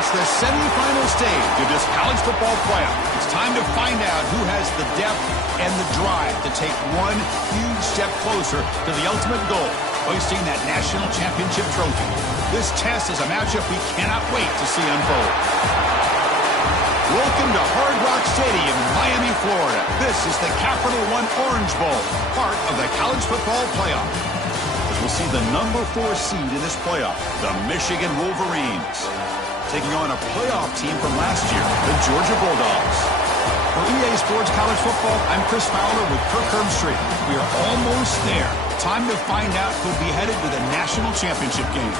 reached the semifinal stage of this college football playoff. It's time to find out who has the depth and the drive to take one huge step closer to the ultimate goal, hoisting that national championship trophy. This test is a matchup we cannot wait to see unfold. Welcome to Hard Rock Stadium in Miami, Florida. This is the Capital One Orange Bowl, part of the college football playoff. As we'll see the number 4 seed in this playoff, the Michigan Wolverines, taking on a playoff team from last year, the Georgia Bulldogs. For EA Sports College Football, I'm Chris Fowler with Kirk Herbstreit. We are almost there. Time to find out who'll be headed to the national championship game.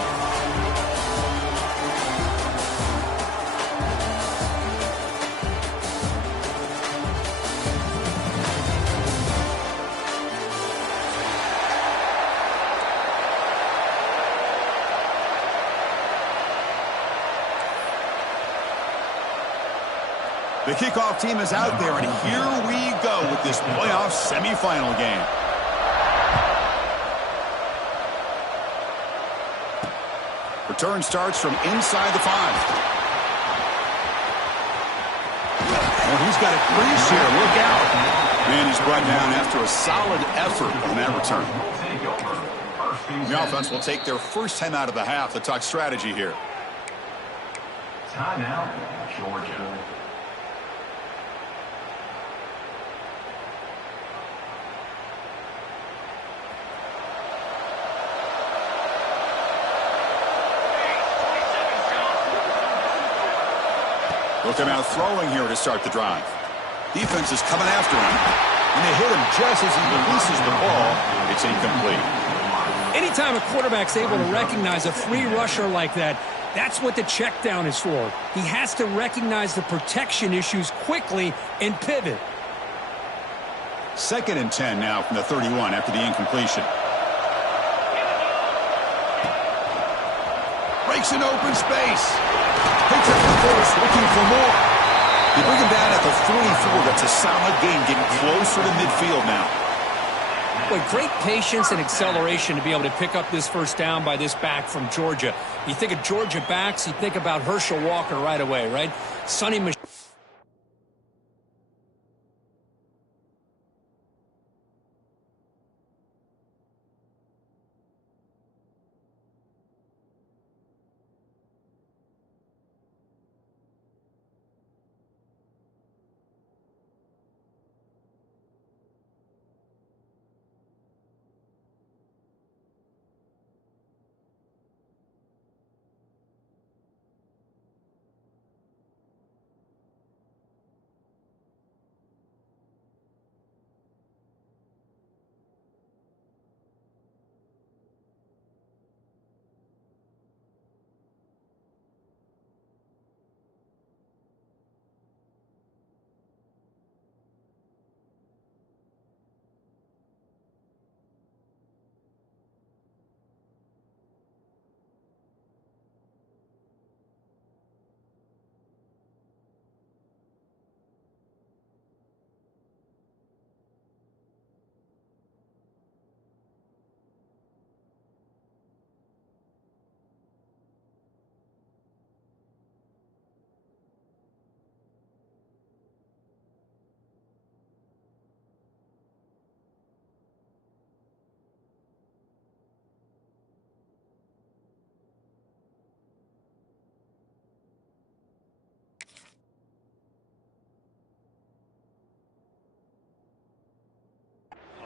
The kickoff team is out there, and here we go with this playoff semifinal game. Return starts from inside the 5. Well, he's got a crease here. Look out. And he's brought down after a solid effort on that return. The offense will take their first time out of the half to talk strategy here. Timeout, Georgia. They'll come out throwing here to start the drive. Defense is coming after him. And they hit him just as he releases the ball. It's incomplete. Anytime a quarterback's able to recognize a free rusher like that, that's what the check down is for. He has to recognize the protection issues quickly and pivot. 2nd and 10 now from the 31 after the incompletion. Breaks an open space. Picks up the force, looking for more. They bring him down at the 44. That's a solid gain, getting closer to midfield now. Boy, great patience and acceleration to be able to pick up this first down by this back from Georgia. You think of Georgia backs, you think about Herschel Walker right away, right? Sonny Michel.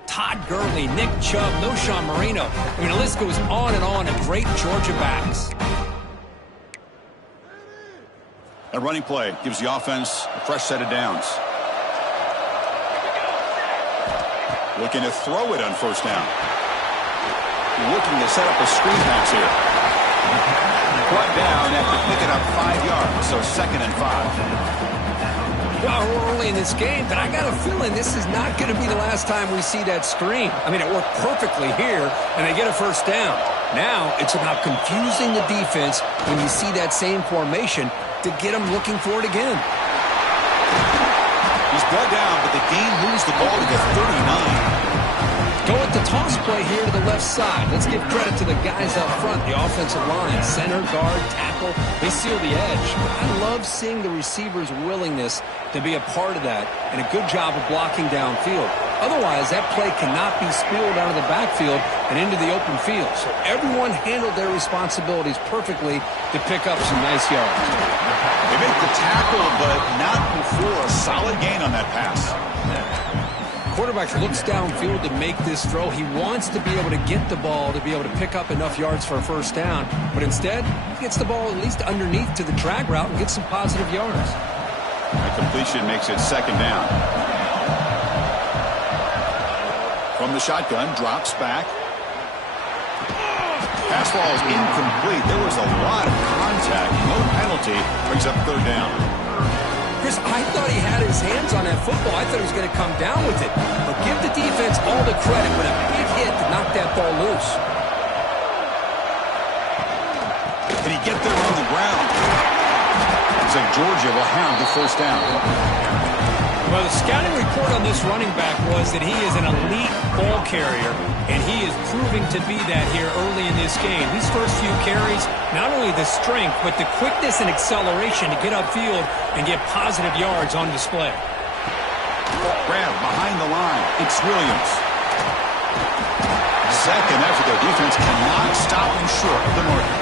Todd Gurley, Nick Chubb, Noshawn Marino. I mean, the list goes on and on of great Georgia backs. A running play gives the offense a fresh set of downs. Looking to throw it on first down. Looking to set up a screen pass here. Brought down after picking up 5 yards, so 2nd and 5. Well, we're early in this game, but I got a feeling this is not going to be the last time we see that screen. I mean, it worked perfectly here, and they get a first down. Now, it's about confusing the defense when you see that same formation to get them looking for it again. He's brought down, but the game moves the ball to the 39. Go with the toss play here to the left side. Let's give credit to the guys up front, the offensive line, center, guard, tackle. They seal the edge. I love seeing the receiver's willingness to be a part of that and a good job of blocking downfield. Otherwise, that play cannot be spilled out of the backfield and into the open field. So everyone handled their responsibilities perfectly to pick up some nice yards. They make the tackle, but not before a solid gain on that pass. Quarterback looks downfield to make this throw. He wants to be able to get the ball to be able to pick up enough yards for a first down. But instead, he gets the ball at least underneath to the drag route and gets some positive yards. The completion makes it second down. From the shotgun, drops back. Pass ball is incomplete. There was a lot of contact. No penalty. Brings up third down. Chris, I thought he had his hands on that football. I thought he was going to come down with it. But give the defense all the credit with a big hit to knock that ball loose. Did he get there on the ground? Looks like Georgia will have the first down. Well, the scouting report on this running back was that he is an elite ball carrier, and he is proving to be that here early in this game. These first few carries, not only the strength, but the quickness and acceleration to get upfield and get positive yards on display. Grab behind the line. It's Williams. Second effort. Their defense cannot stop him short of the North.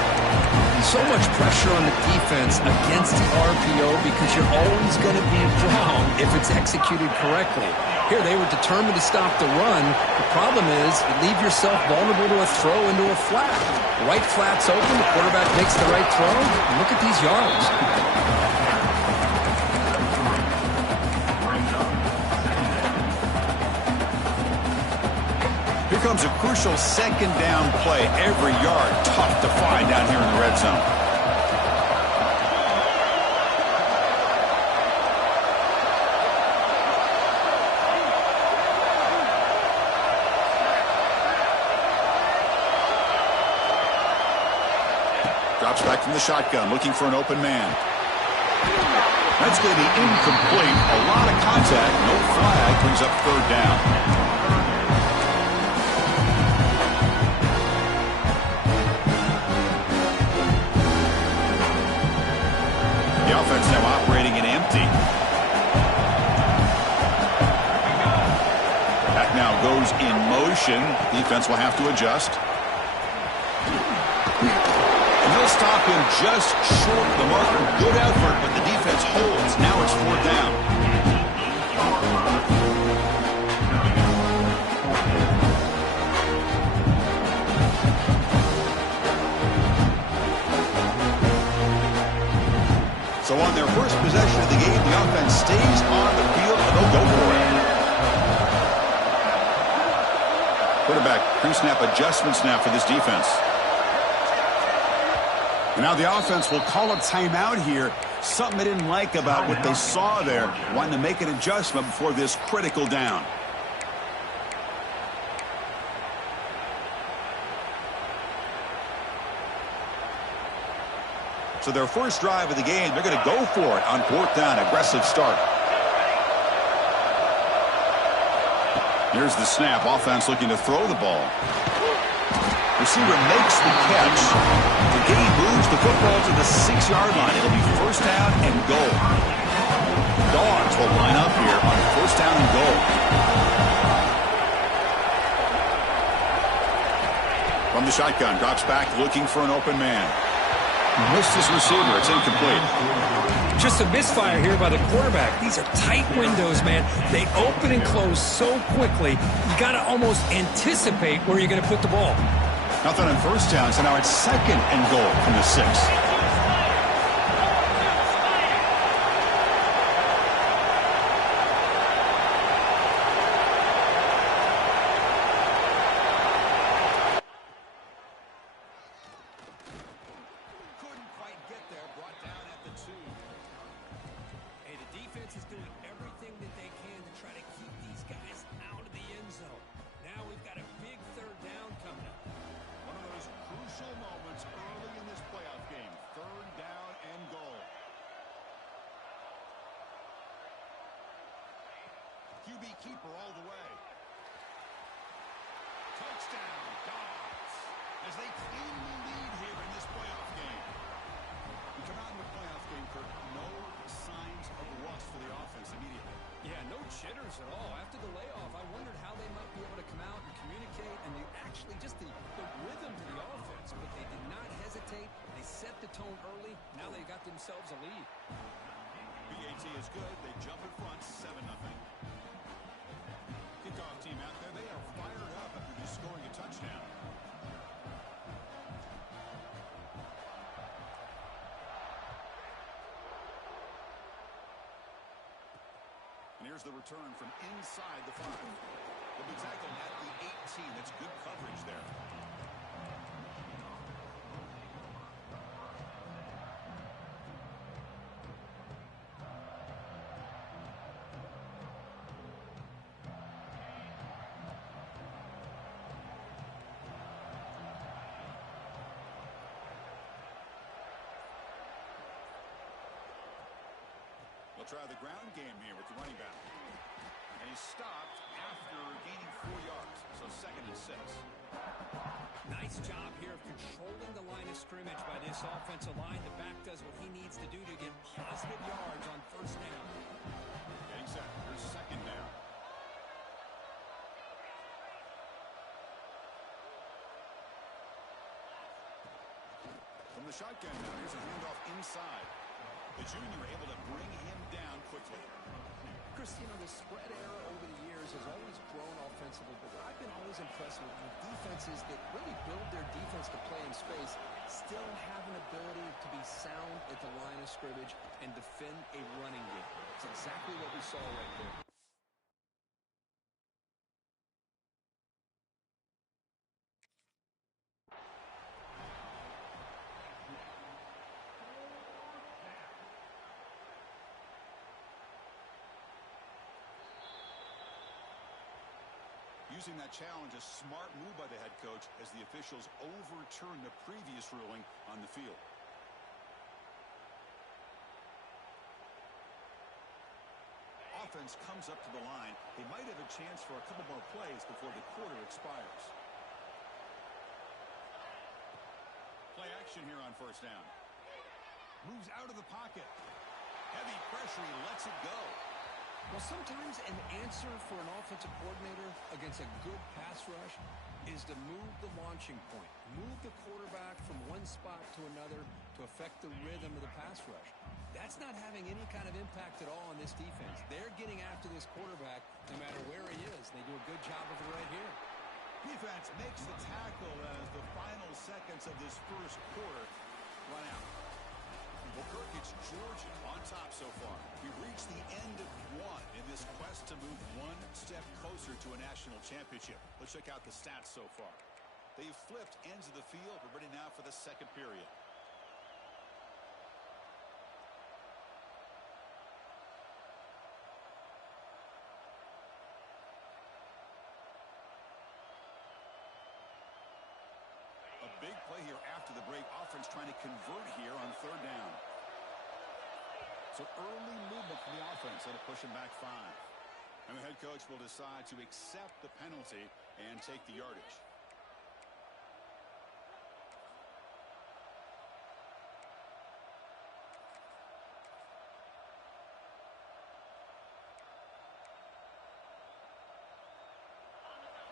So much pressure on the defense against the RPO because you're always going to be wrong if it's executed correctly. Here, they were determined to stop the run. The problem is you leave yourself vulnerable to a throw into a flat. The right flat's open, the quarterback makes the right throw, and look at these yards. Here comes a crucial second down play. Every yard tough to find down here in the red zone. Drops back from the shotgun, looking for an open man. That's going to be incomplete. A lot of contact, no flag, brings up third down. The offense now operating in empty. Back now goes in motion. Defense will have to adjust. And they'll stop him just short of the marker. Good effort, but the defense holds. Now it's fourth down. So on their first possession of the game, the offense stays on the field, and they'll go for it. Quarterback pre-snap adjustments now for this defense. And now the offense will call a timeout here. Something they didn't like about what they saw there. Wanting to make an adjustment before this critical down. So their first drive of the game, they're going to go for it on fourth down. Aggressive start. Here's the snap. Offense looking to throw the ball. Receiver makes the catch. The game moves the football to the 6-yard line. It'll be first down and goal. Dogs will line up here on first down and goal. From the shotgun, drops back looking for an open man. Missed his receiver. It's incomplete. Just a misfire here by the quarterback. These are tight windows, man. They open and close so quickly. You got to almost anticipate where you're going to put the ball. Nothing on first down, so now it's second and goal from the 6. touchdown, Dogs, as they claim the lead here in this playoff game. We come out in the playoff game, Kirk, no signs of rust for the offense immediately. Yeah, no jitters at all. After the layoff, I wondered how they might be able to come out and communicate and actually just the rhythm to the offense. But they did not hesitate. They set the tone early. Now they got themselves a lead. BAT is good. They jump in front, 7-0. Kickoff team out there. They are fired up after just scoring a touchdown. And here's the return from inside the 5. They'll be tackled at the 18. That's good coverage there. They'll try the ground game here with the running back. And he's stopped after gaining 4 yards. So 2nd and 6. Nice job here of controlling the line of scrimmage by this offensive line. The back does what he needs to do to get positive yards on 1st down. Getting set. Here's 2nd down. From the shotgun now, here's a handoff inside. The junior able to bring him down quickly. Chris, you know, the spread era over the years has always grown offensively, but what I've been always impressed with defenses that really build their defense to play in space still have an ability to be sound at the line of scrimmage and defend a running game. It's exactly what we saw right there. Using that challenge, a smart move by the head coach as the officials overturn the previous ruling on the field. Offense comes up to the line. They might have a chance for a couple more plays before the quarter expires. Play action here on 1st down. Moves out of the pocket. Heavy pressure. He lets it go. Well, sometimes an answer for an offensive coordinator against a good pass rush is to move the launching point. Move the quarterback from one spot to another to affect the rhythm of the pass rush. That's not having any kind of impact at all on this defense. They're getting after this quarterback no matter where he is. They do a good job of it right here. Defense makes the tackle as the final seconds of this 1st quarter run out. Well, Kirk, it's Georgia on top so far. We've reached the end of one in this quest to move one step closer to a national championship. Let's check out the stats so far. They've flipped ends of the field. We're ready now for the 2nd period. A big play here after the break. Offense trying to convert here on 3rd down. So early movement from the offense. That'll push him back 5. And the head coach will decide to accept the penalty and take the yardage.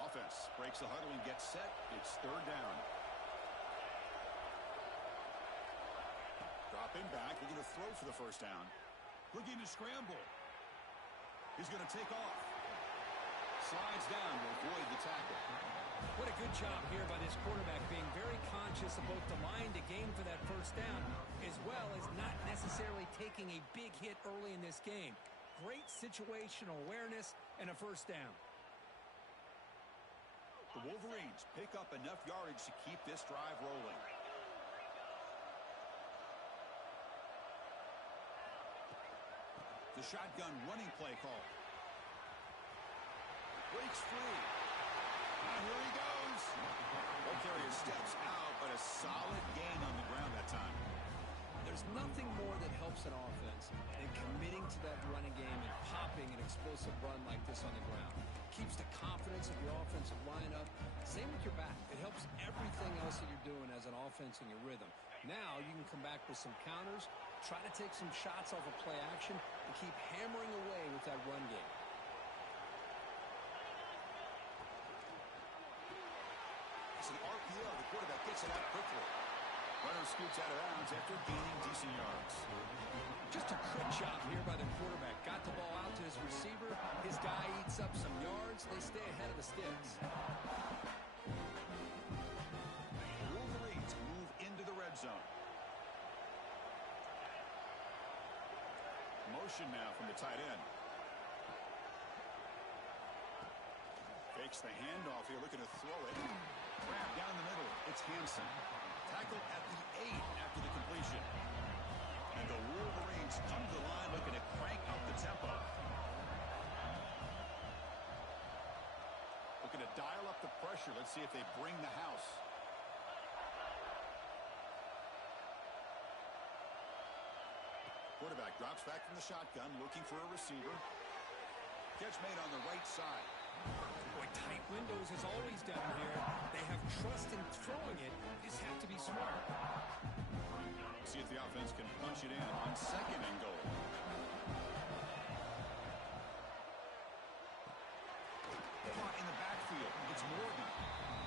Offense breaks the huddle and gets set. It's 3rd down. Dropping back, looking to throw for the 1st down. Looking to scramble. He's going to take off. Slides down to avoid the tackle. What a good job here by this quarterback, being very conscious of both the line to gain for that 1st down, as well as not necessarily taking a big hit early in this game. Great situational awareness and a 1st down. The Wolverines pick up enough yardage to keep this drive rolling. The shotgun running play call. Breaks free. And here he goes. Ball carrier steps out, but a solid gain on the ground that time. There's nothing more that helps an offense than committing to that running game and popping an explosive run like this on the ground. keeps the confidence of the offensive line up. Same with your back. It helps everything else that you're doing as an offense in your rhythm. Now you can come back with some counters, try to take some shots off of play action, and keep hammering away with that run game. It's an RPO. The quarterback gets it out quickly. Runner scoots out of bounds after gaining decent yards. Just a good job here by the quarterback. Got the ball out to his receiver. His guy eats up some yards. They stay ahead of the sticks. Wolverines move into the red zone. Motion now from the tight end. Fakes the handoff here, looking to throw it. Grab down the middle. It's Hansen. Tackled at the 8 after the completion. And the Wolverines come to the line looking to crank up the tempo. Looking to dial up the pressure. Let's see if they bring the house. Quarterback drops back from the shotgun, looking for a receiver. Catch made on the right side. Boy, tight windows as always down here. They have trust in throwing it. You just have to be smart. See if the offense can punch it in on 2nd and goal. Caught in the backfield. It's Morgan.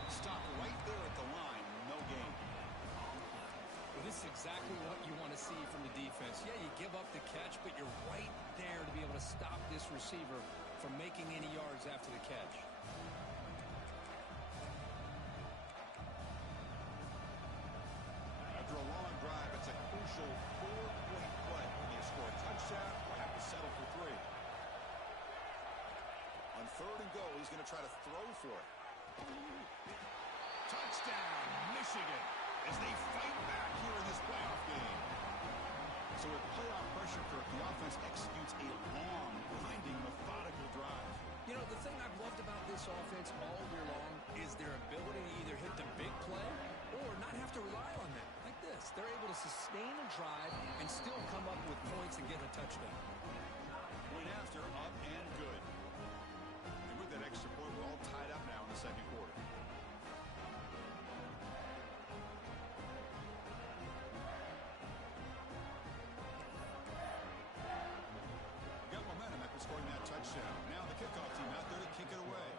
Stopped right there at the line. No gain. Well, this is exactly what you want to see from the defense. Yeah, you give up the catch, but you're right there to be able to stop this receiver from making any yards after the catch. After a long drive, it's a crucial 4-point play. They score a touchdown or have to settle for 3. On 3rd and goal, he's going to try to throw for it. Touchdown, Michigan, as they fight back here in this playoff game. So with playoff pressure, Kirk, the offense executes a long, grinding, methodical drive. You know, the thing I've loved about this offense all year long is their ability to either hit the big play or not have to rely on that. Like this. They're able to sustain a drive and still come up with points and get a touchdown. Point after, up and good. And with that extra point, we're all tied up now in the 2nd quarter. Got momentum after scoring that touchdown. Now the kickoff team out there to kick it away.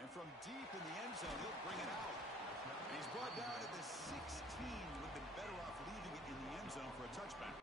And from deep in the end zone, he'll bring it out. And he's brought down at the 16. Would have been better off leaving it in the end zone for a touchback.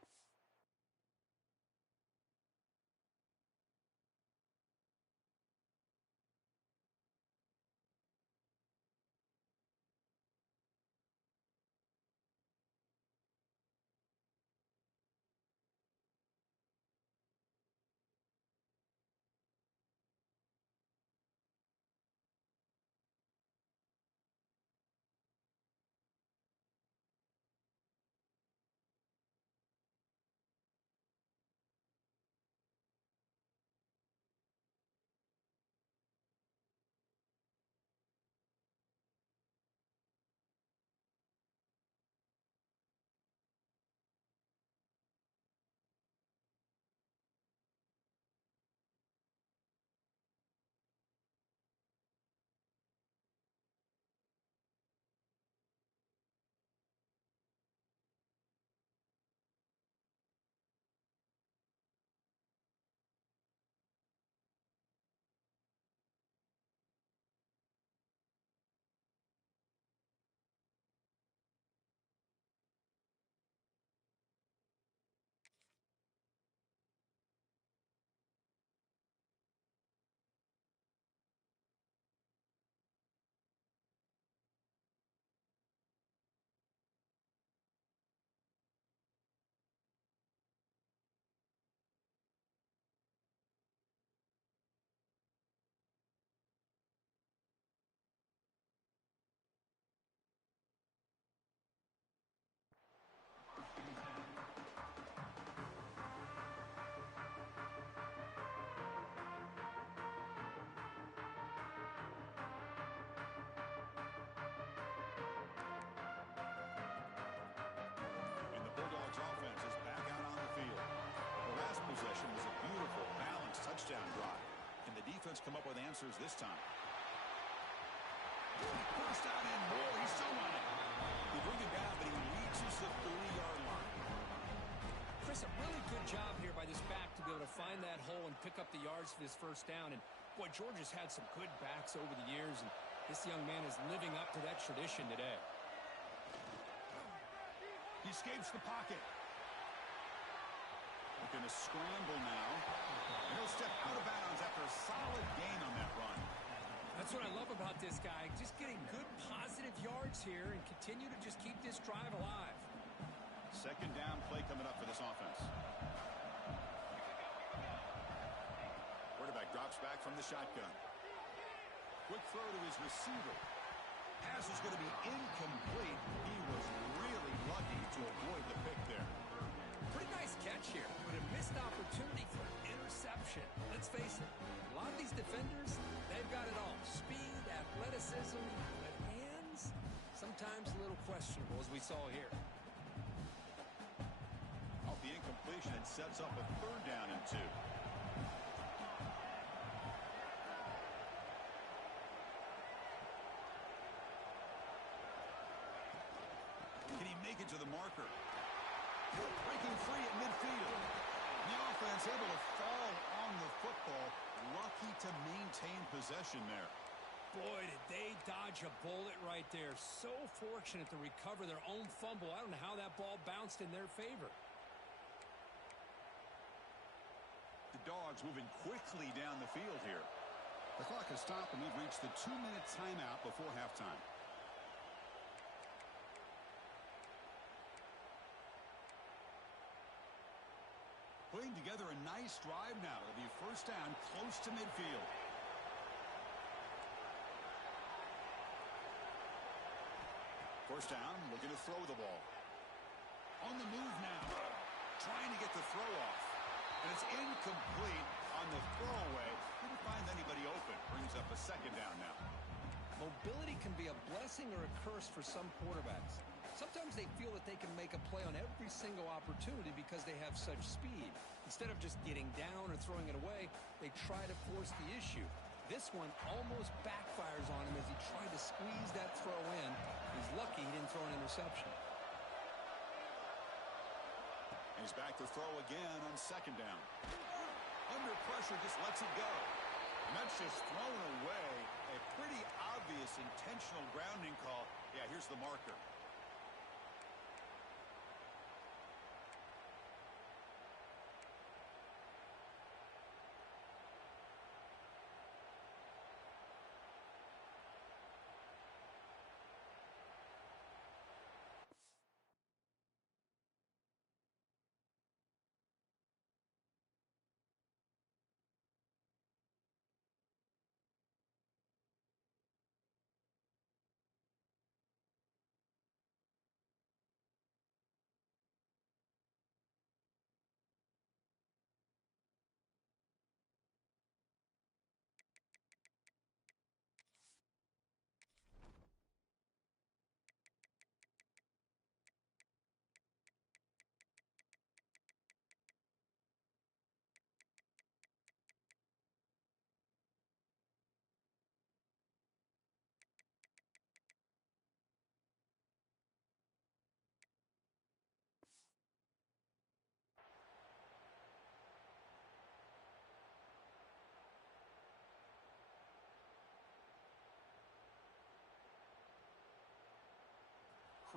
first down drive. Can the defense come up with answers this time? First down and more. He's still running. They bring him down, but he reaches the 30-yard line. Chris, a really good job here by this back to be able to find that hole and pick up the yards for this first down. And, boy, Georgia's had some good backs over the years, and this young man is living up to that tradition today. He escapes the pocket. Looking to scramble now. And he'll step out of bounds after a solid gain on that run. That's what I love about this guy. Just getting good positive yards here and continue to just keep this drive alive. Second down play coming up for this offense. Quarterback drops back from the shotgun. Quick throw to his receiver. Pass is going to be incomplete. He was really lucky to avoid the pick there. Pretty nice catch here, but a missed opportunity for an interception. Let's face it, a lot of these defenders, they've got it all. Speed, athleticism, but hands, sometimes a little questionable, as we saw here. Off the incompletion, it sets up a third down and 2. Can he make it to the marker? Breaking free at midfield. The offense able to fall on the football. Lucky to maintain possession there. Boy, did they dodge a bullet right there. So fortunate to recover their own fumble. I don't know how that ball bounced in their favor. The Dogs moving quickly down the field here. The clock has stopped, and we've reached the 2-minute timeout before halftime. Putting together a nice drive now. It'll be first down close to midfield. First down, looking to throw the ball. On the move now. Trying to get the throw off. And it's incomplete on the throwaway. Couldn't find anybody open. Brings up a second down now. Mobility can be a blessing or a curse for some quarterbacks. Sometimes they feel that they can make a play on every single opportunity because they have such speed. Instead of just getting down or throwing it away, they try to force the issue. This one almost backfires on him as he tried to squeeze that throw in. He's lucky he didn't throw an interception. And he's back to throw again on second down. Under pressure, just lets it go. And that's just thrown away. A pretty obvious intentional grounding call. Yeah, here's the marker.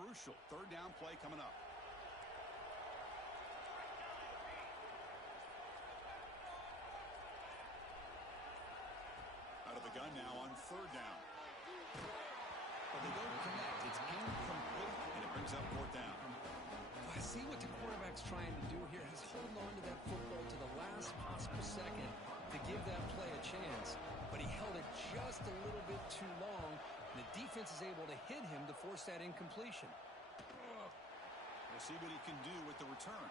Crucial third down play coming up. Out of the gun now on third down. But they don't connect. It's incomplete, and it brings up fourth down. I see what the quarterback's trying to do here. He's holding on to that football to the last possible second to give that play a chance. But he held it just a little bit too long. And the defense is able to hit him to force that incompletion. We'll see what he can do with the return.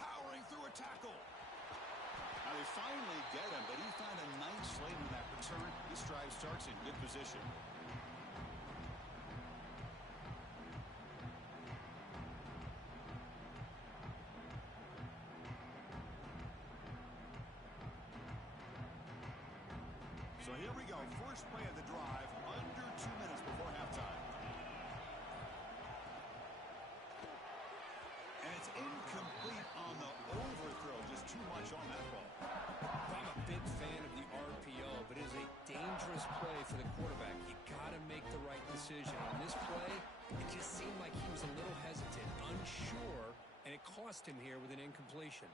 Powering through a tackle. Now they finally get him, but he found a nice lane in that return. This drive starts in good position. Here we go. First play of the drive, under 2 minutes before halftime. And it's incomplete on the overthrow. Just too much on that ball. I'm a big fan of the RPO, but it is a dangerous play for the quarterback. You got to make the right decision. On this play, it just seemed like he was a little hesitant, unsure, and it cost him here with an incompletion.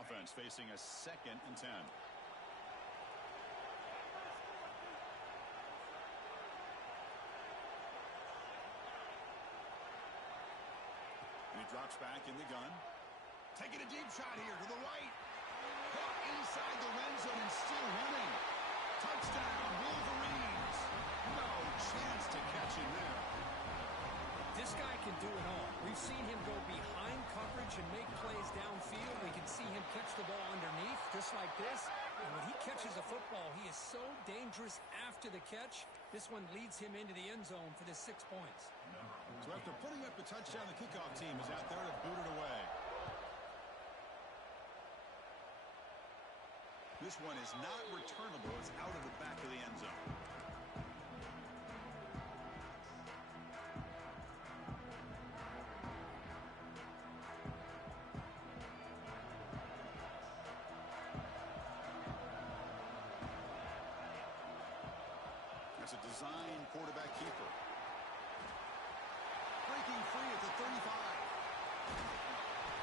Offense facing a 2nd and 10. And he drops back in the gun. Taking a deep shot here to the right. Caught inside the red zone and still running. Touchdown, Wolverines. No chance to catch him there. This guy can do it all. We've seen him go behind coverage and make plays downfield. We can see him catch the ball underneath, just like this. And when he catches a football, he is so dangerous after the catch. This one leads him into the end zone for the 6 points. So after putting up the touchdown, the kickoff team is out there to boot it away. This one is not returnable. It's out of the back of the end zone. That's a design quarterback keeper. Breaking free at the 35.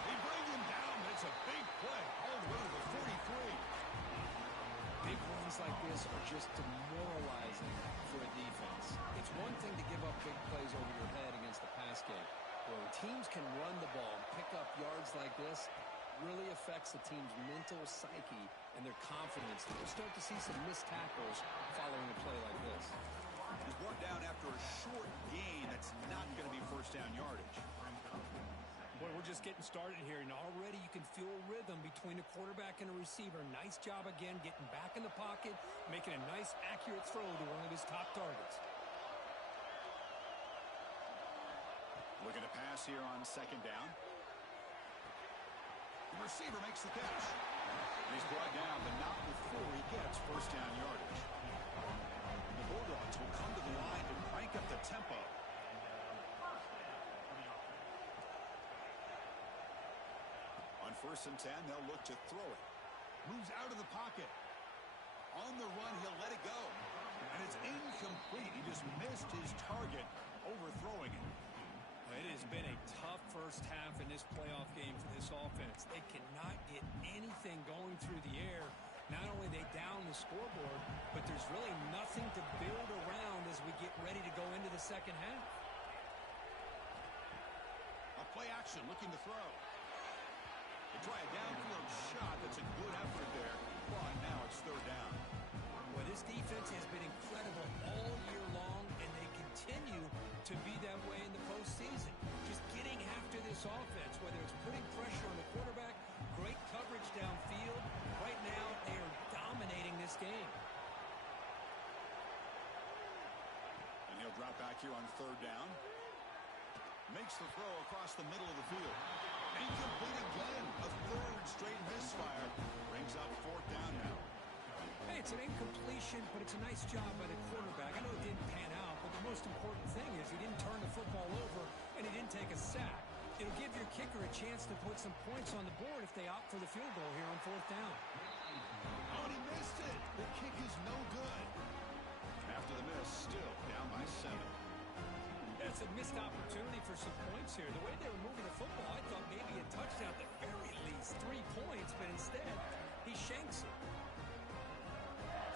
They bring him down, but it's a big play all the way to the 43. Big runs like this are just demoralizing for a defense. It's one thing to give up big plays over your head against the pass game. But when teams can run the ball and pick up yards like this, it really affects the team's mental psyche and their confidence. We'll start to see some missed tackles following a play like this. He's brought down after a short gain that's not going to be first down yardage. Boy, we're just getting started here, and already you can feel a rhythm between a quarterback and a receiver. Nice job again getting back in the pocket, making a nice, accurate throw to one of his top targets. Looking to pass here on 2nd down. The receiver makes the catch. And he's brought down, but not before he gets first down yardage. The Bulldogs will come to the line to crank up the tempo. On 1st and 10, they'll look to throw it. Moves out of the pocket. On the run, he'll let it go. And it's incomplete. He just missed his target, overthrowing it. It has been a tough first half in this playoff game for this offense. They cannot get anything going through the air. Not only they down the scoreboard, but there's really nothing to build around as we get ready to go into the second half. A play action, looking to throw. They try a downfield shot. That's a good effort there. But now it's 3rd down. Well, this defense has been incredible all year long, and they continue to be that way in the postseason. Just getting after this offense, whether it's putting pressure on the quarterback, great coverage downfield. Right now, they are dominating this game. And he'll drop back here on 3rd down. Makes the throw across the middle of the field. Incomplete again. A 3rd straight misfire. Brings up 4th down now. Hey, it's an incompletion, but it's a nice job by the quarterback. I know it didn't pan out, but the most important thing is he didn't turn the football over and he didn't take a sack. It'll give your kicker a chance to put some points on the board if they opt for the field goal here on 4th down. Oh, and he missed it. The kick is no good. After the miss, still down by 7. It's a missed opportunity for some points here. The way they were moving the football, I thought maybe a touchdown at the very least, 3 points, but instead, he shanks it.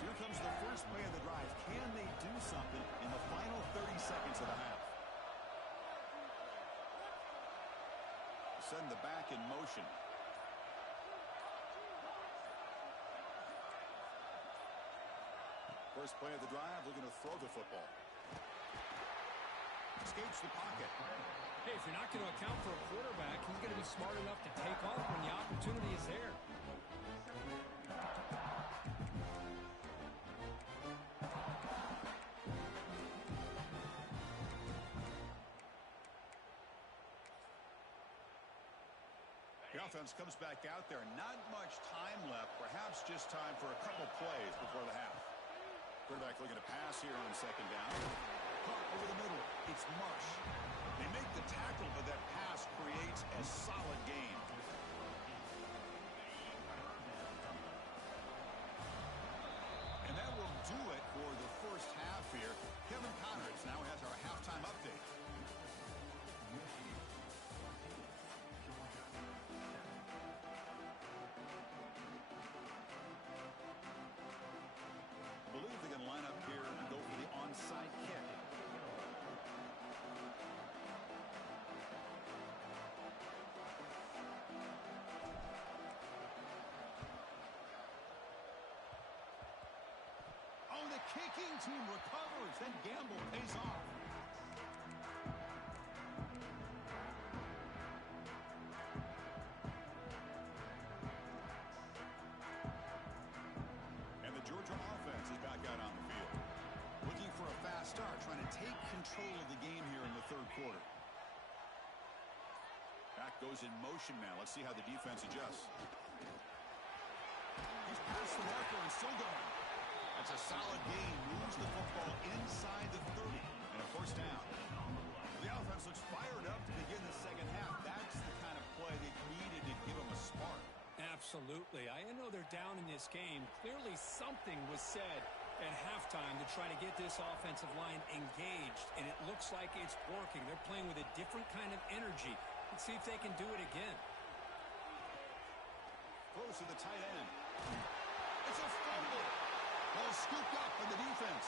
Here comes the first play of the drive. Can they do something in the final 30 seconds of the half? Send the back in motion. First play of the drive, looking to throw the football. Escapes the pocket. Hey, if you're not going to account for a quarterback, he's going to be smart enough to take off when the opportunity is there. The offense comes back out there. Not much time left. Perhaps just time for a couple plays before the half. Quarterback looking to pass here on second down. Caught over the middle. It's Marsh. They make the tackle, but that pass creates a solid gain. And that will do it for the first half here. Kevin Conrad's now has our halftime update. I believe they're going to line up here and go for the onside kick. Oh, the kicking team recovers. Then gamble pays off. And the Georgia offense is back out on the field. Looking for a fast start, trying to take control of the game here in the third quarter. Back goes in motion now. Let's see how the defense adjusts. He's past the marker and still going. That's a solid gain. Moves the football inside the 30 and a first down. The offense looks fired up to begin the second half. That's the kind of play they needed to give them a spark. Absolutely. I know they're down in this game. Clearly something was said at halftime to try to get this offensive line engaged, and it looks like it's working. They're playing with a different kind of energy. Let's see if they can do it again. Throws to the tight end. It's a fumble. Ball scooped up by the defense.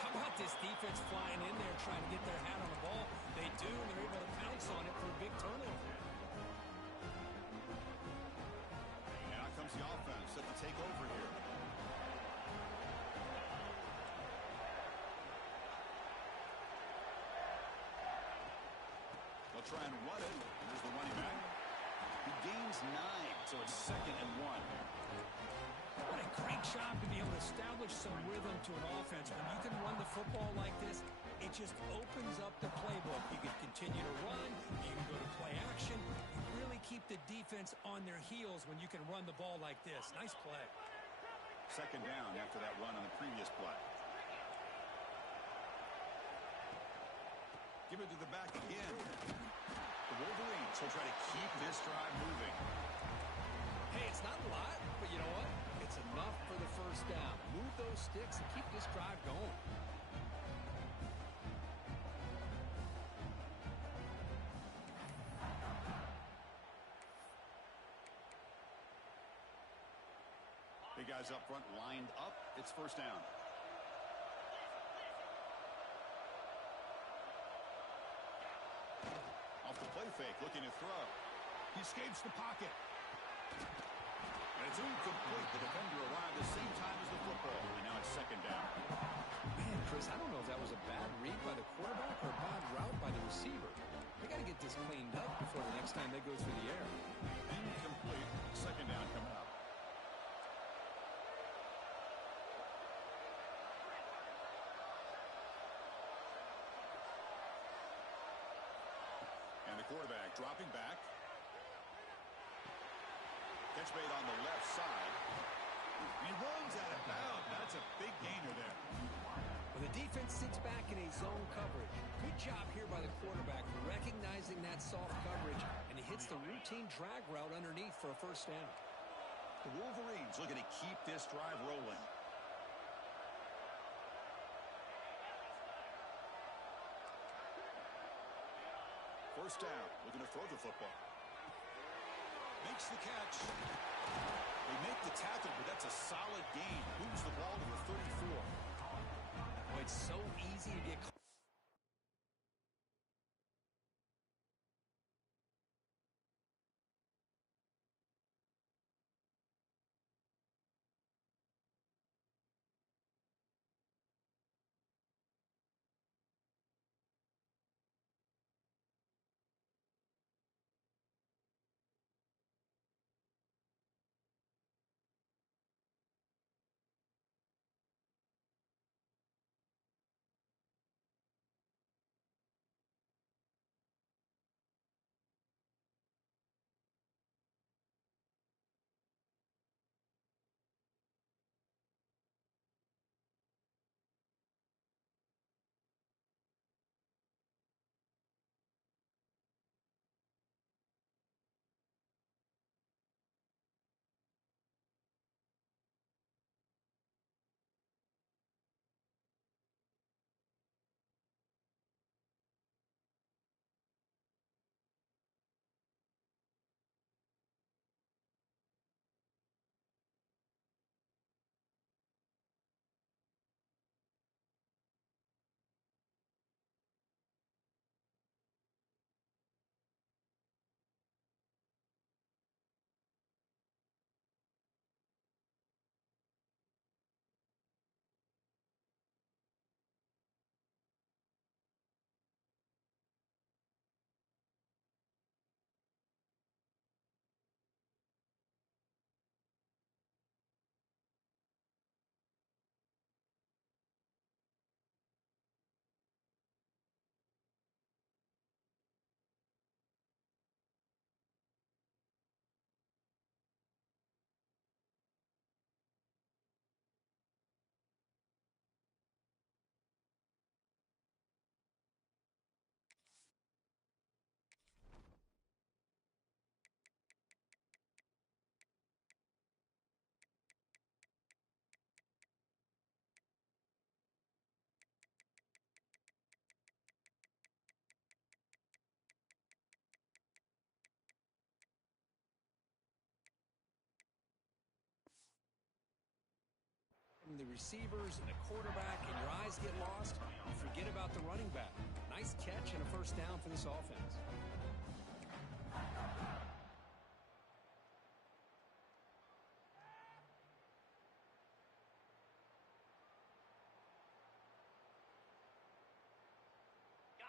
How about this defense flying in there trying to get their hat on the ball? They do, and they're able to pounce on it for a big turnover. And out comes the offense set to take over here. They'll try and run it. Here's the running back. He gains 9, so it's 2nd and 1. What a great job to be able to establish some rhythm to an offense. When you can run the football like this, it just opens up the playbook. You can continue to run. You can go to play action. You really keep the defense on their heels when you can run the ball like this. Nice play. 2nd down after that run on the previous play. Give it to the back again. The Wolverines will try to keep this drive moving. Hey, it's not a lot, but you know what? It's enough for the first down. Move those sticks and keep this drive going. Big guys up front lined up. It's first down. Off the play fake, looking to throw. He escapes the pocket. And it's incomplete. The defender arrived at the same time as the football. And now it's 2nd down. Man, Chris, I don't know if that was a bad read by the quarterback or a bad route by the receiver. They got to get this cleaned up before the next time they go through the air. Incomplete. 2nd down coming up. And the quarterback dropping back. Catch made on the left side. He runs out of bounds. That's a big gainer there. Well, the defense sits back in a zone coverage. Good job here by the quarterback recognizing that soft coverage, and he hits the routine drag route underneath for a first down. The Wolverines looking to keep this drive rolling. First down, looking to throw the football. Makes the catch. They make the tackle, but that's a solid gain. Moves the ball to the 34. Oh, it's so easy to get the receivers and the quarterback and your eyes get lost, you forget about the running back. Nice catch and a first down for this offense.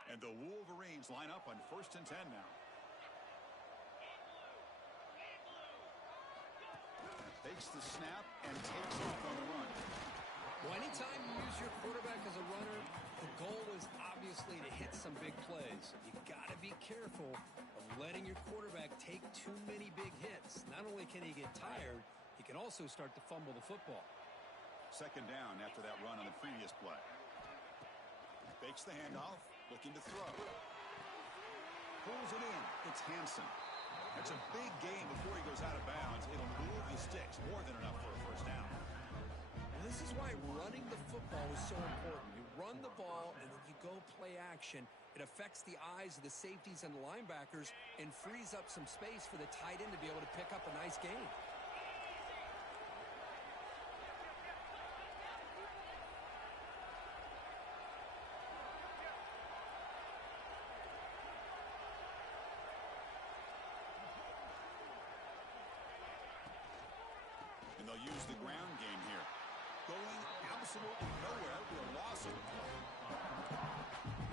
And the Wolverines line up on 1st and 10 now. Takes the snap and takes off on the run. Well, anytime you use your quarterback as a runner, the goal is obviously to hit some big plays. You got to be careful of letting your quarterback take too many big hits. Not only can he get tired, he can also start to fumble the football. 2nd down after that run on the previous play. Fakes the handoff, looking to throw. Pulls it in. It's Hansen. That's a big gain before he goes out of bounds. It'll move the sticks, more than enough for a first down. Well, this is why running the football is so important. You run the ball, and then you go play action. It affects the eyes of the safeties and the linebackers and frees up some space for the tight end to be able to pick up a nice gain. And they'll use the ground game here. Going absolutely nowhere with a loss of the ball.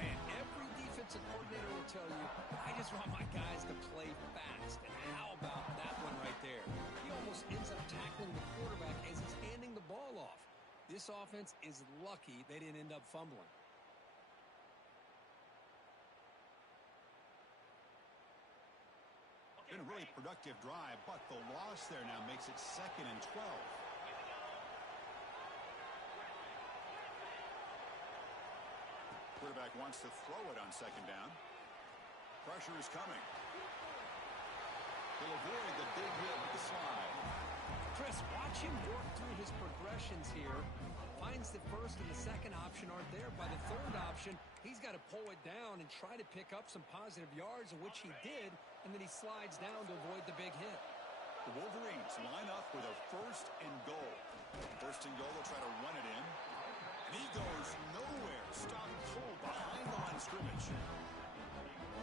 Man, every defensive coordinator will tell you, I just want my guys to play fast. And how about that one right there? He almost ends up tackling the quarterback as he's handing the ball off. This offense is lucky they didn't end up fumbling. Been a really productive drive, but the loss there now makes it 2nd and 12. Quarterback wants to throw it on 2nd down. Pressure is coming. He'll avoid the big hit with the slide. Chris, watch him work through his progressions here. Finds the 1st and the 2nd option aren't there. By the 3rd option, he's got to pull it down and try to pick up some positive yards, which he did, and then he slides down to avoid the big hit. The Wolverines line up with a 1st and goal. 1st and goal, they'll try to run it in. And he goes nowhere. Stop pulled behind the line of scrimmage.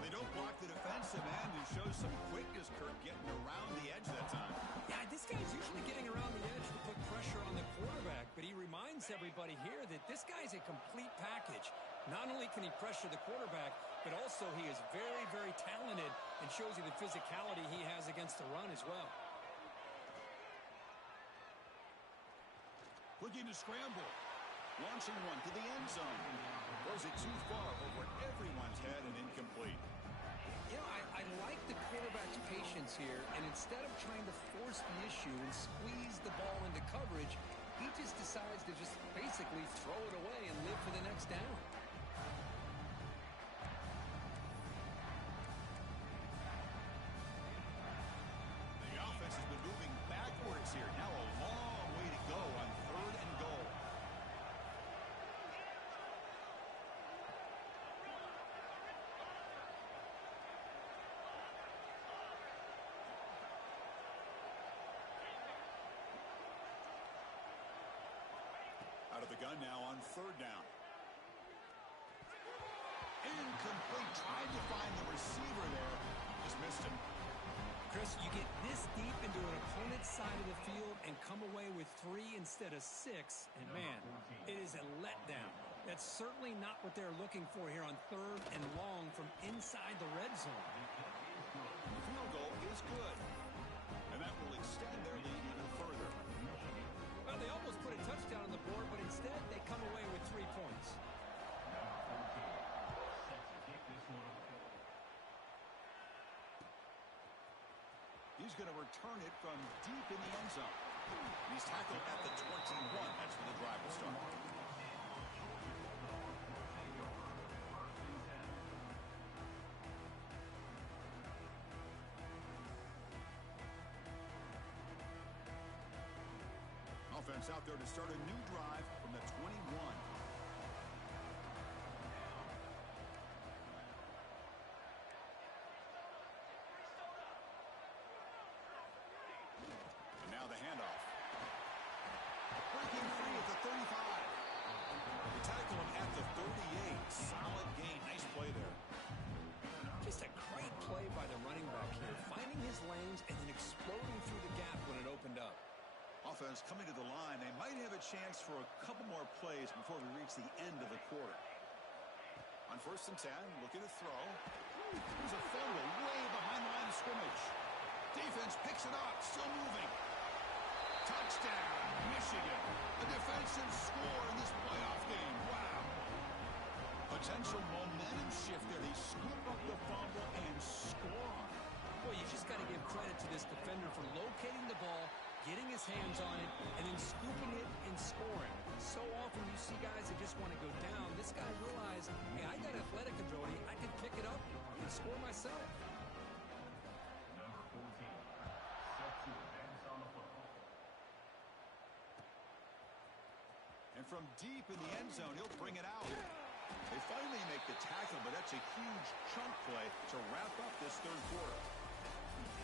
They don't block the defensive end and shows some quickness, Kirk, getting around the edge that time. Yeah, this guy's usually getting around the edge to put pressure on the quarterback, but he reminds everybody here that this guy's a complete package. Not only can he pressure the quarterback, but also he is very, very talented and shows you the physicality he has against the run as well. Looking to scramble. Launching one to the end zone. Throws it too far over everyone's head and incomplete. You know, I like the quarterback's patience here, and instead of trying to force the issue and squeeze the ball into coverage, he just decides to just basically throw it away and live for the next down. The offense has been moving backwards here. Now a long way to go on 3rd and goal. Out of the gun now on 3rd down. Incomplete. Tried to find the receiver there. Just missed him. Chris, you get this deep into an opponent's side of the field and come away with 3 instead of 6, and man, it is a letdown. That's certainly not what they're looking for here on 3rd and long from inside the red zone. The field goal is good, and that will extend their lead even further. Well, they almost put a touchdown on the board, but instead they come away with 3 points. He's going to return it from deep in the end zone. And he's tackled at the 21. That's where the drive will start. Offense out there to start a new drive from the 21. And now the handoff. Breaking free at the gain. Nice play there. Just a great play by the running back here, finding his lanes and then exploding through the gap when it opened up. Offense coming to the line. They might have a chance for a couple more plays before we reach the end of the quarter. On 1st and 10, looking to throw. There's a fumble way behind the line of scrimmage. Defense picks it up, still moving. Touchdown, Michigan. A defensive score in this playoff game. Wow. Potential momentum shift there. They scoop up the fumble and score on it. Well, you just got to give credit to this defender for locating the ball, getting his hands on it, and then scooping it and scoring. So often you see guys that just want to go down. This guy realized, hey, I got athletic ability. I can pick it up and score myself. Number 14, set to advance on the football. And from deep in the end zone, he'll bring it out. They finally make the tackle, but that's a huge chunk play to wrap up this third quarter.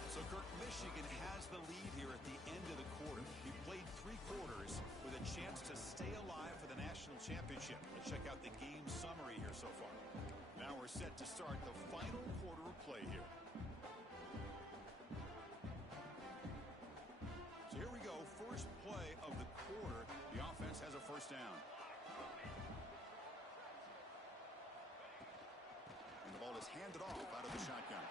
So, Kirk, Michigan has the lead here at the end of the quarter. He played 3 quarters with a chance to stay alive for the national championship. Let's check out the game summary here so far. Now we're set to start the final quarter of play here. So here we go, first play of the quarter. The offense has a first down. And the ball is handed off out of the shotgun.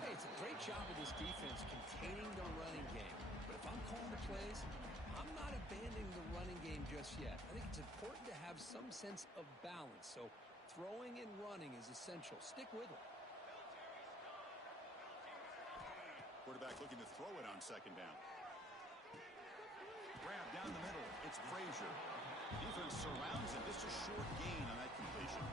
Hey, it's a great job of this defense containing the running game. But if I'm calling the plays, I'm not abandoning the running game just yet. I think it's important to have some sense of balance. So throwing and running is essential. Stick with it. Quarterback looking to throw it on 2nd down. Grab down the middle. It's Frazier. Defense surrounds him. Just a short gain on that completion.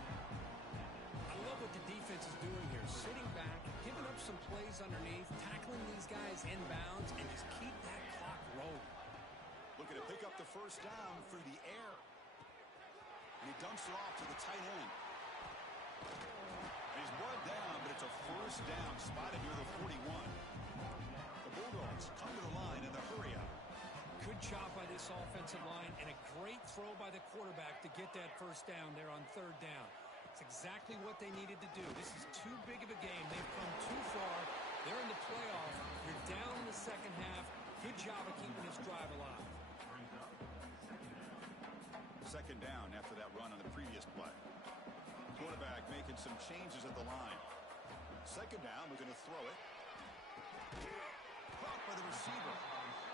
I love what the defense is doing here. Sitting back, giving up some plays underneath, tackling these guys inbounds, and just keep that clock rolling. Looking to pick up the first down through the air. And he dumps it off to the tight end. And he's brought down, but it's a first down spotted near the 41. The Bulldogs come to the line in the hurry up. Good job by this offensive line, and a great throw by the quarterback to get that first down there on 3rd down. It's exactly what they needed to do. This is too big of a game. They've come too far. They're in the playoff. You're down in the second half. Good job of keeping this drive alive. 2nd down after that run on the previous play. Quarterback making some changes at the line. 2nd down, looking to throw it. Caught by the receiver.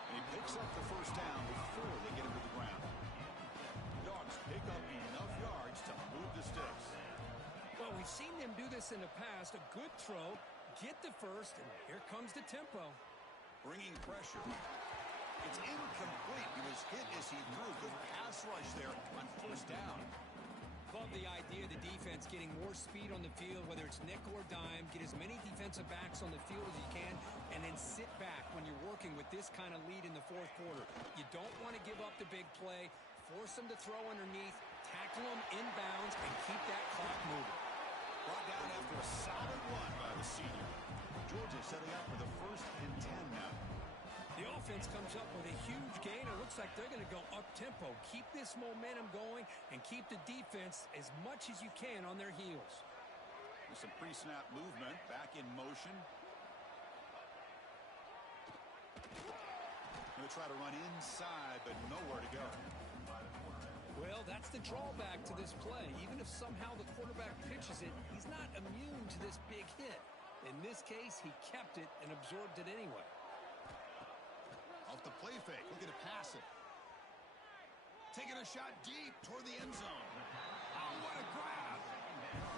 And he picks up the first down before they get him to the ground. Dogs pick up enough yards to move the sticks. Well, we've seen them do this in the past. A good throw, get the first, and here comes the tempo. Bringing pressure. It's incomplete. He was hit as he threw. Good pass rush there on 1st down. Love the idea of the defense getting more speed on the field, whether it's nickel or dime. Get as many defensive backs on the field as you can, and then sit back when you're working with this kind of lead in the 4th quarter. You don't want to give up the big play. Force them to throw underneath, tackle them inbounds, and keep that clock moving. Brought down after a solid run by the senior. Georgia setting up for the 1st and 10 now. The offense comes up with a huge gain. It looks like they're going to go up-tempo. Keep this momentum going and keep the defense as much as you can on their heels. With some pre-snap movement, back in motion. Going to try to run inside, but nowhere to go. Well, that's the drawback to this play. Even if somehow the quarterback pitches it, he's not immune to this big hit. In this case, he kept it and absorbed it anyway. Off the play fake, looking to pass it. Taking a shot deep toward the end zone. Oh, what a grab!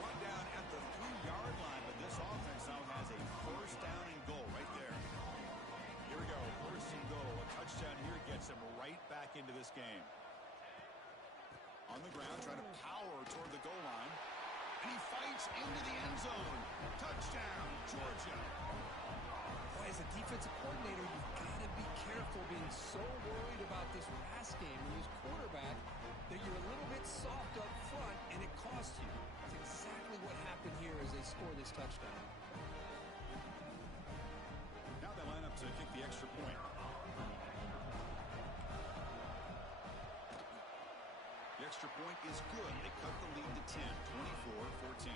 Run down at the 3-yard line, but this offense now has a first down and goal right there. Here we go, first and goal. A touchdown here gets him right back into this game. On the ground, trying to power toward the goal line. And he fights into the end zone. Touchdown, Georgia. Boy, as a defensive coordinator, you've got to be careful being so worried about this pass game when he's quarterback that you're a little bit soft up front and it costs you. That's exactly what happened here as they score this touchdown. Now they line up to kick the extra point. The extra point is good. They cut the lead to 10, 24-14.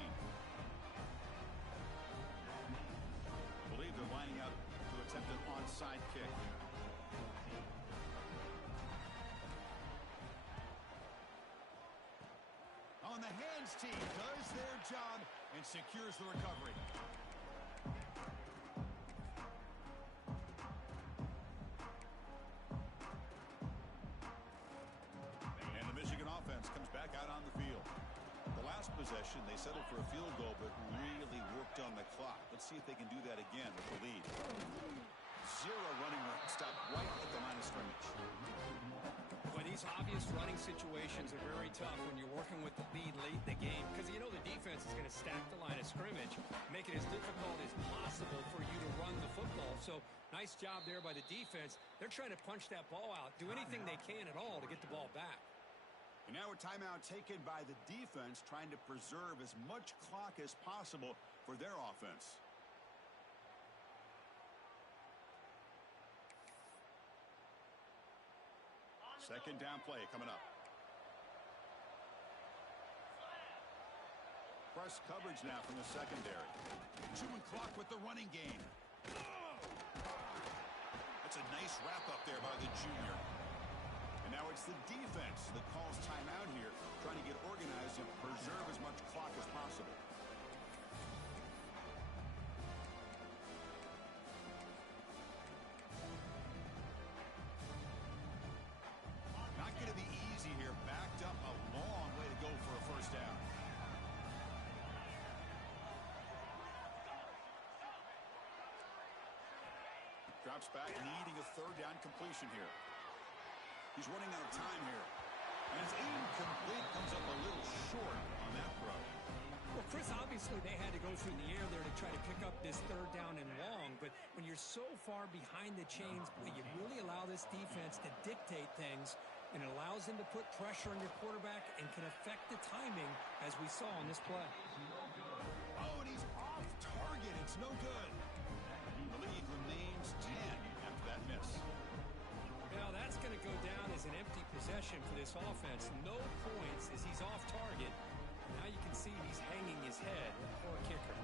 I believe they're lining up to attempt an onside kick. On the hands team does their job and secures the recovery. And the Michigan offense comes back out on the field. The last possession, they settled for a field goal, but really worked on the clock. Let's see if they can do that again with the lead. Zero running room. Stop right at the line of scrimmage. Well, these obvious running situations are very tough when you're working with the lead late in the game, because you know the defense is going to stack the line of scrimmage, make it as difficult as possible for you to run the football. So nice job there by the defense. They're trying to punch that ball out, do anything they can at all to get the ball back. And now a timeout taken by the defense, trying to preserve as much clock as possible for their offense. Second down play coming up. Press coverage now from the secondary. Chewing clock with the running game. That's a nice wrap up there by the junior. And now it's the defense that calls timeout here, trying to get organized and preserve as much clock as possible. Not going to be easy here. Backed up a long way to go for a first down. Drops back, needing a third down completion here. He's running out of time here. And it's incomplete. Comes up a little short on that throw. Well, Chris, obviously they had to go through the air there to try to pick up this third down and long. But when you're so far behind the chains, boy, you really allow this defense to dictate things. And it allows them to put pressure on your quarterback and can affect the timing, as we saw on this play. Oh, and he's off target. It's no good. The lead remains 10 after that miss. Now that's going to go down as an empty possession for this offense. No points as he's off target. Now you can see he's hanging his head. Poor kicker.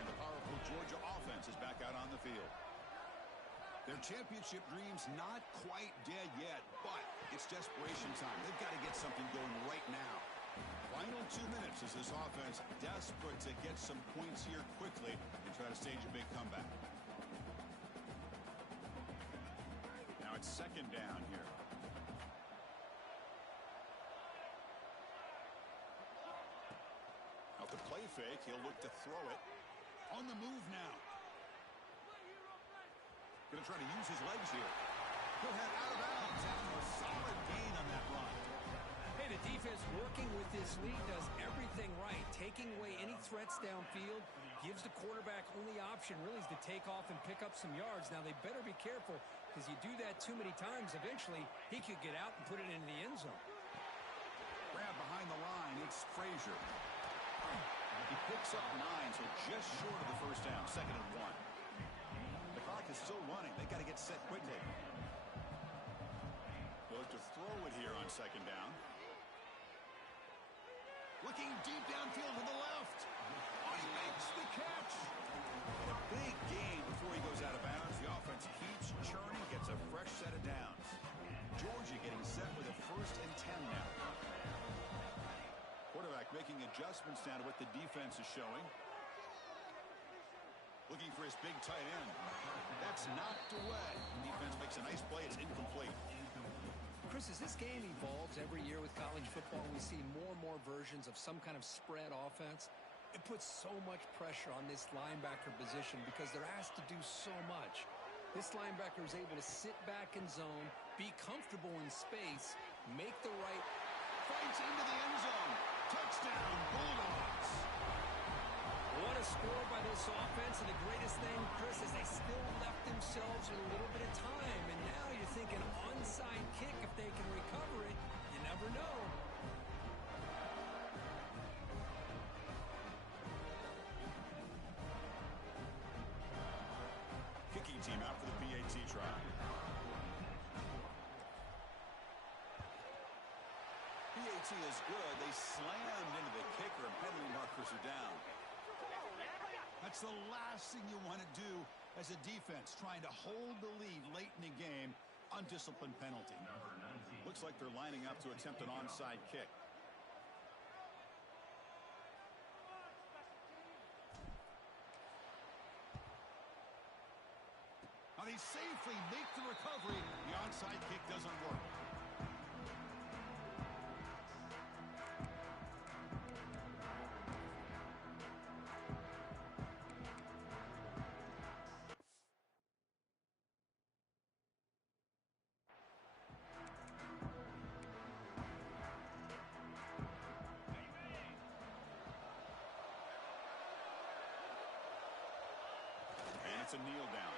And the powerful Georgia offense is back out on the field. Their championship dreams not quite dead yet, but it's desperation time. They've got to get something going right now. Final 2 minutes as this offense desperate to get some points here quickly and try to stage a big comeback. Now it's second down here. Out the play fake, he'll look to throw it. On the move now. Going to try to use his legs here. He'll head out of bounds after a solid gain on that run. Hey, the defense working with this lead does everything right. Taking away any threats downfield, gives the quarterback only option really is to take off and pick up some yards. Now, they better be careful because you do that too many times, eventually he could get out and put it into the end zone. Grab behind the line, it's Frazier. He picks up 9, so just short of the first down, 2nd and 1. The clock is still running. They got to get set quickly. They'll look to throw it here on second down. Looking deep downfield to the left. Oh, he makes the catch. And a big gain before he goes out of bounds. The offense keeps churning, gets a fresh set of downs. Georgia getting set with a 1st and 10 now. Quarterback making adjustments now to what the defense is showing. Looking for his big tight end. That's knocked away. Defense makes a nice play. It's incomplete. Chris, as this game evolves every year with college football, we see more and more versions of some kind of spread offense. It puts so much pressure on this linebacker position because they're asked to do so much. This linebacker is able to sit back in zone, be comfortable in space, make the right... Fights into the end zone. Touchdown, Bulldogs. What a score by this offense, and the greatest thing, Chris, is they still left themselves a little bit of time, and now you're thinking onside kick if they can recover it. You never know. Kicking team out for the PAT try. PAT penalty is good. They slammed into the kicker, and penalty markers are down. That's the last thing you want to do as a defense, trying to hold the lead late in the game. Undisciplined penalty. Looks like they're lining up to attempt an onside kick. Now they safely make the recovery. The onside kick doesn't work. And it's a kneel down.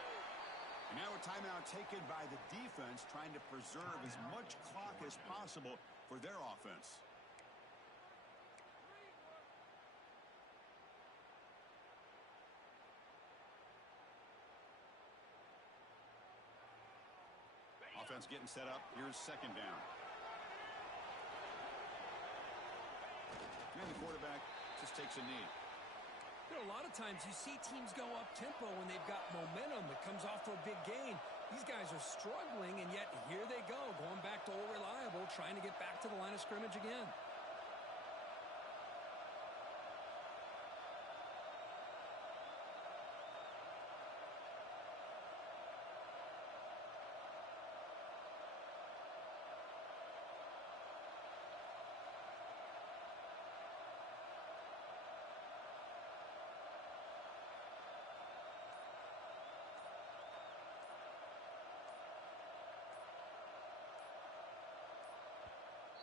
And now a timeout taken by the defense, trying to preserve as much clock as possible for their offense. Offense getting set up. Here's second down. And the quarterback just takes a knee. You know, a lot of times you see teams go up-tempo when they've got momentum that comes off for a big gain. These guys are struggling, and yet here they go, going back to old reliable, trying to get back to the line of scrimmage again.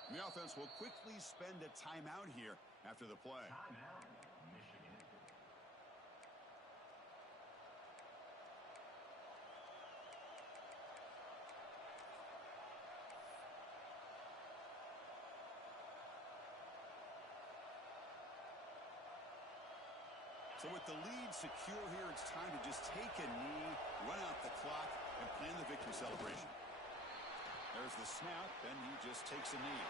The offense will quickly spend a timeout here after the play. Timeout, Michigan. So with the lead secure here, it's time to just take a knee, run out the clock, and plan the victory celebration. There's the snap, and he just takes a knee.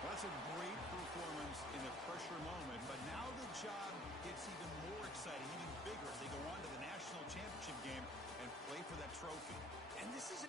Well, that's a great performance in a pressure moment, but now the job gets even more exciting, even bigger as they go on to the national championship game and play for that trophy. And this is